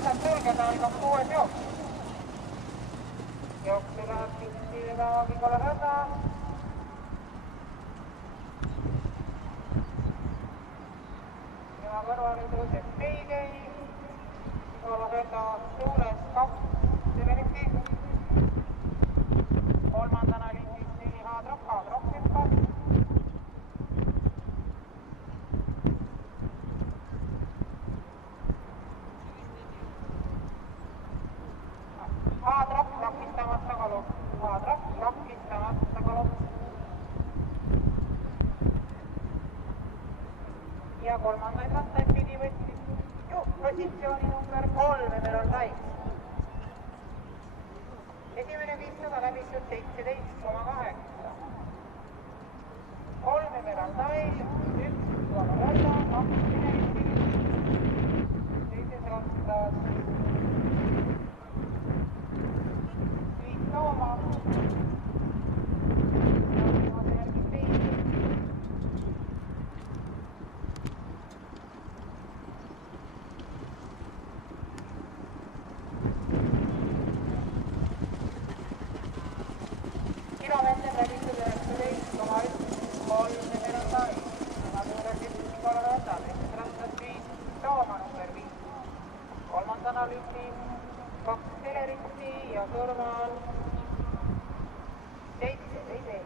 asjad sulgeda, algab 6. jooks. Jooksu läheb pistidega Vigala Hõrda. Ja kõrvale tõuseb Peigei. Vigala Hõrda suunes 2 Severiti. Kolmandana lindis 4 Haadrop hüppab. Haadrop takistamata kalub. Haadrop takistamata kalub. Ja kolmandaid rattaid pidi võttis juhtpositsiooni number 3 Emerald Light. Esimene 500 läbistud 17,8. 3 Emerald Light, 1 Vigala Hõrda, 2 Severiti. Teises rattas Tooma. Ja viimase järgi Peigei. Kilomeeter läbitud 19,1 Emerald Light. Tema pöörasid Vigala Hõrda, teises rattas 5 Tooma number 5. Kolmandana lündis 2 Seleriti ja kõrval 7 Peigei.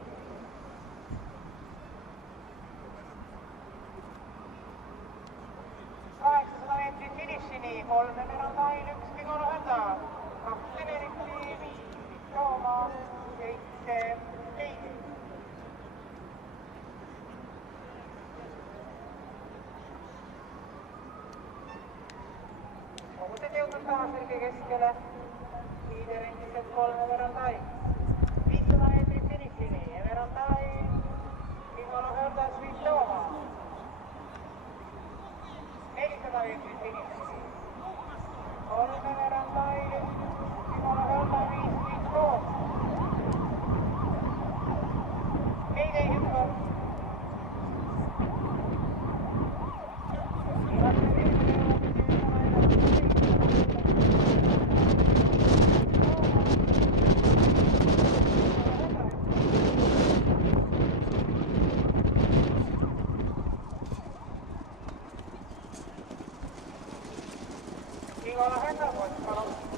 800 meetrit finišini, 3 Emerald Light, 1 Vigala Hõrda, 2 Seleriti, 5 Tooma, 7 Peigei. Kogused jõudnud taas selge keskele. Liider endiselt 3 Emerald Light. 500 meetrit finišini, Emerald Light, Vigala Hõrda, 5 Tooma. 400 meetrit finišini, 3 Emerald Light, Vigala Hõrda, 5 Tooma. Peigei hüppab. Vigala Hõrda, palun.